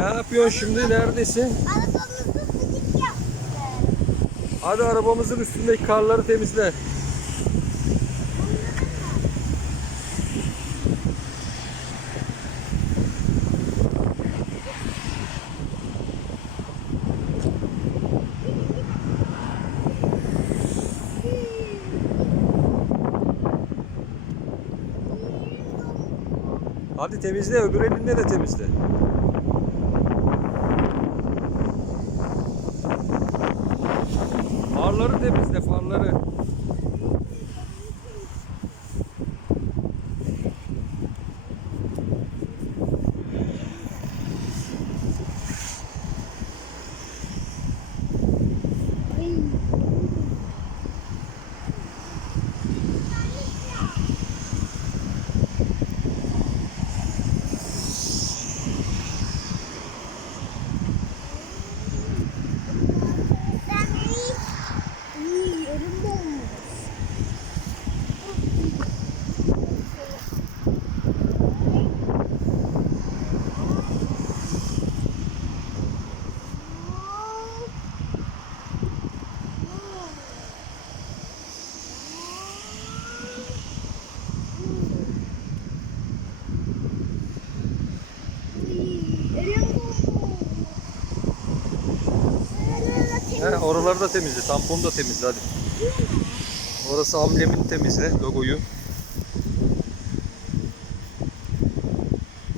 Ne yapıyorsun şimdi? Neredesin? Hadi arabamızın üstündeki karları temizle. Hadi temizle, öbür elinde de temizle. Farları temizle, farları. Oraları da temizle, tamponu da temizle hadi. Orası amblemini temizle, logoyu.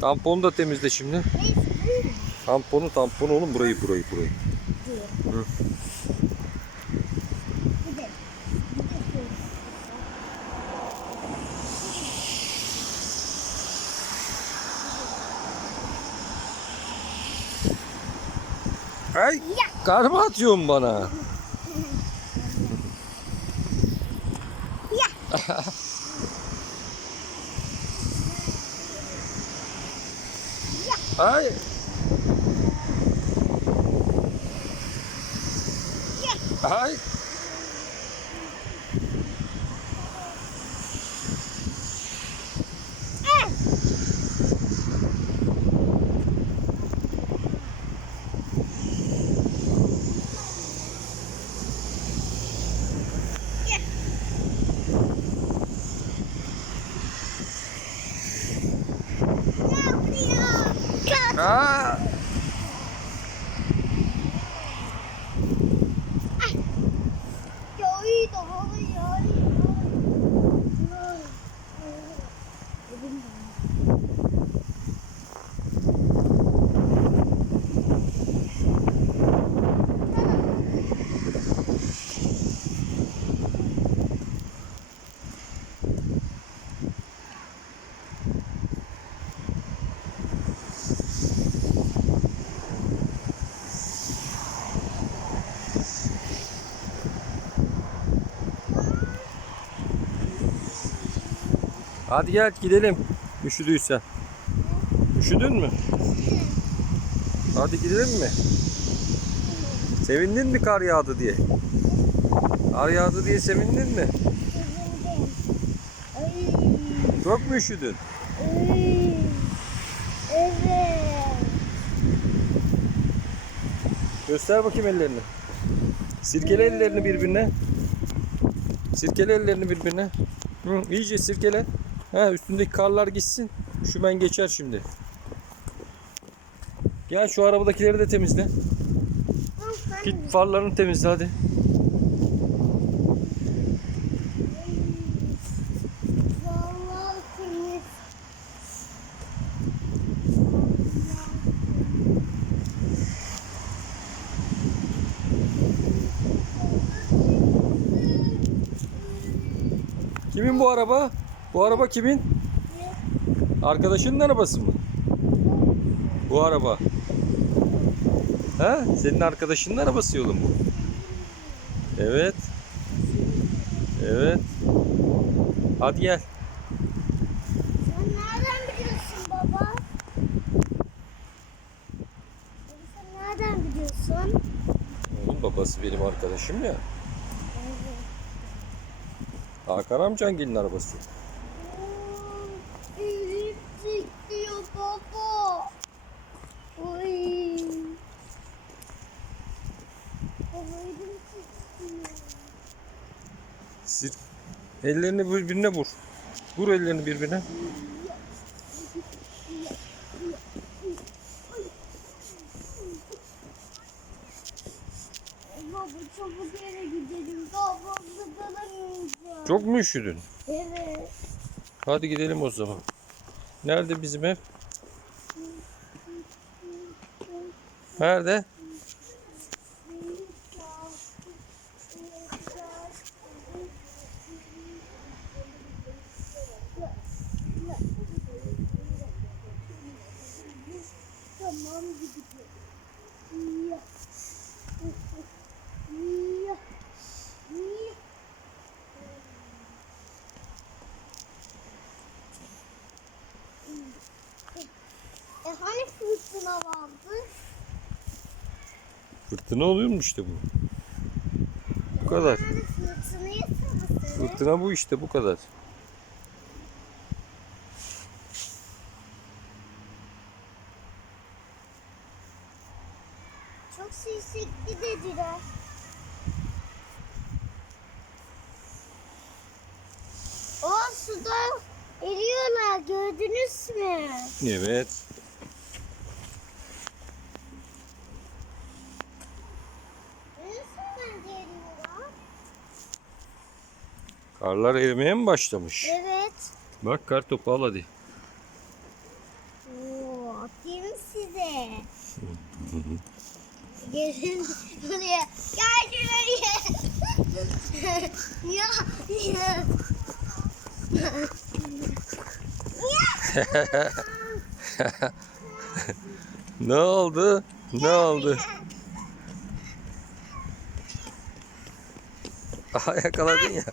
Tamponu da temizle şimdi. Tamponu, tamponu oğlum burayı, burayı, burayı. Ay, kar mı atıyorsun bana? Ay. Ay. Ah! Hadi gel gidelim. Üşüdüysen. Üşüdün mü? Hadi gidelim mi? Sevindin mi kar yağdı diye? Kar yağdı diye sevindin mi? Çok mu üşüdün? Göster bakayım ellerini. Sirkele ellerini birbirine. Sirkele ellerini birbirine. Hı, iyice sirkele. Ha, üstündeki karlar gitsin. Şu ben geçer şimdi. Gel şu arabadakileri de temizle. Git farlarını temizle hadi. Kimin bu araba? Bu araba kimin? Arkadaşının arabası mı? Bu araba. Ha? Senin arkadaşının arabası oğlum bu. Evet. Evet. Hadi gel. Sen nereden biliyorsun baba? Sen nereden biliyorsun? Oğlum babası benim arkadaşım ya. Hakan amcangilin arabası. Sir. Ellerini birbirine vur. Vur ellerini birbirine. Çok mu üşüdün? Evet. Hadi gidelim o zaman. Nerede bizim ev? Nerede? Hani fırtına vardı? Fırtına oluyor mu işte bu? Bu kadar. Fırtına bu işte bu kadar. Çok sislikli dediler. O suda eriyorlar gördünüz mü? Evet. Karlar erimeye mi başlamış? Evet. Bak kar topu al hadi. Oo, atayım size. Gelin buraya. Gel buraya. ya, ya. Ne oldu? Ne oldu? Aha yakaladın ya.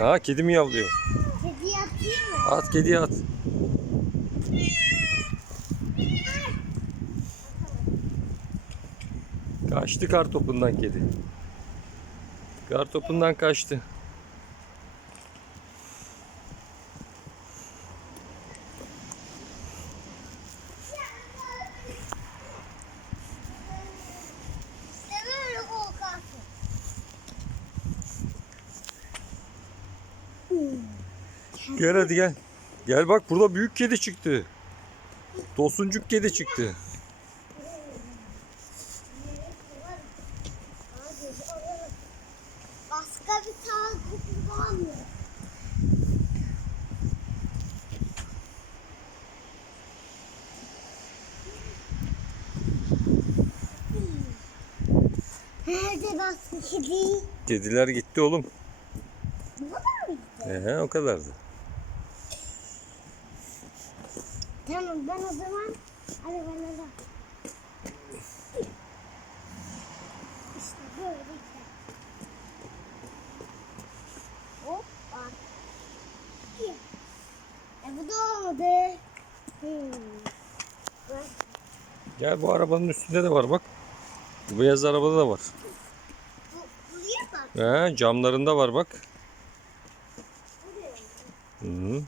Ha kedi mi yavlıyor? Kedi atayım mı? At kediye at. Kaçtı kar topundan kedi. Kar topundan kaçtı. İşte böyle korkarsın. Gel hadi gel. Gel bak burada büyük kedi çıktı. Tosuncuk kedi çıktı. Başka bir tane var mı? Nerede başka kedi? Kediler gitti oğlum. Bu kadar mı gitti? Ee, o kadardı. Tamam ben o zaman arabalara. İşte böyle gider. Hoppa. E bu da olmadı. Hmm. Gel bu arabanın üstünde de var bak. Bu beyaz arabada da var. Bu. He, camlarında var bak. Buraya. Hı.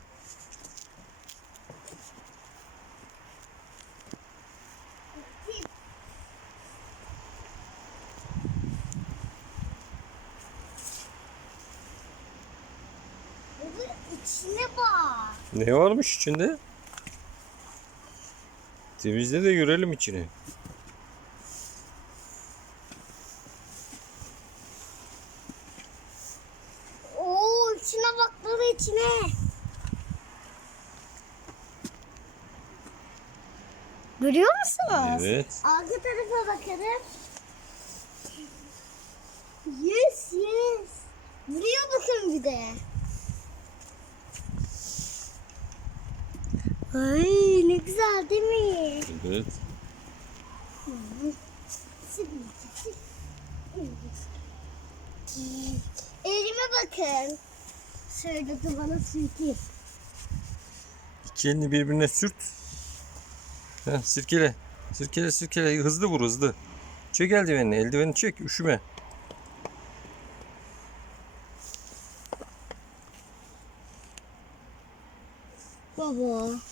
Git. Bunun içine bak. Ne varmış içinde? Temizle de görelim içini. Oo içine bak baba içine. Görüyor musunuz? Evet. Arka tarafa bakalım. Yes yes. Buraya bakın bir de. Ay ne güzel değil mi? Evet. Elime bakın. Şöyle de bana sürteyim. İki elini birbirine sürt. Heh, sirkele. Sirkele sirkele. Hızlı vur hızlı. Çek eldivenini. Eldiveni çek. Üşüme. Baba.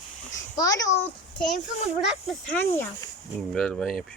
Bari o telefonu bırakma sen yap. Ver ben yapayım.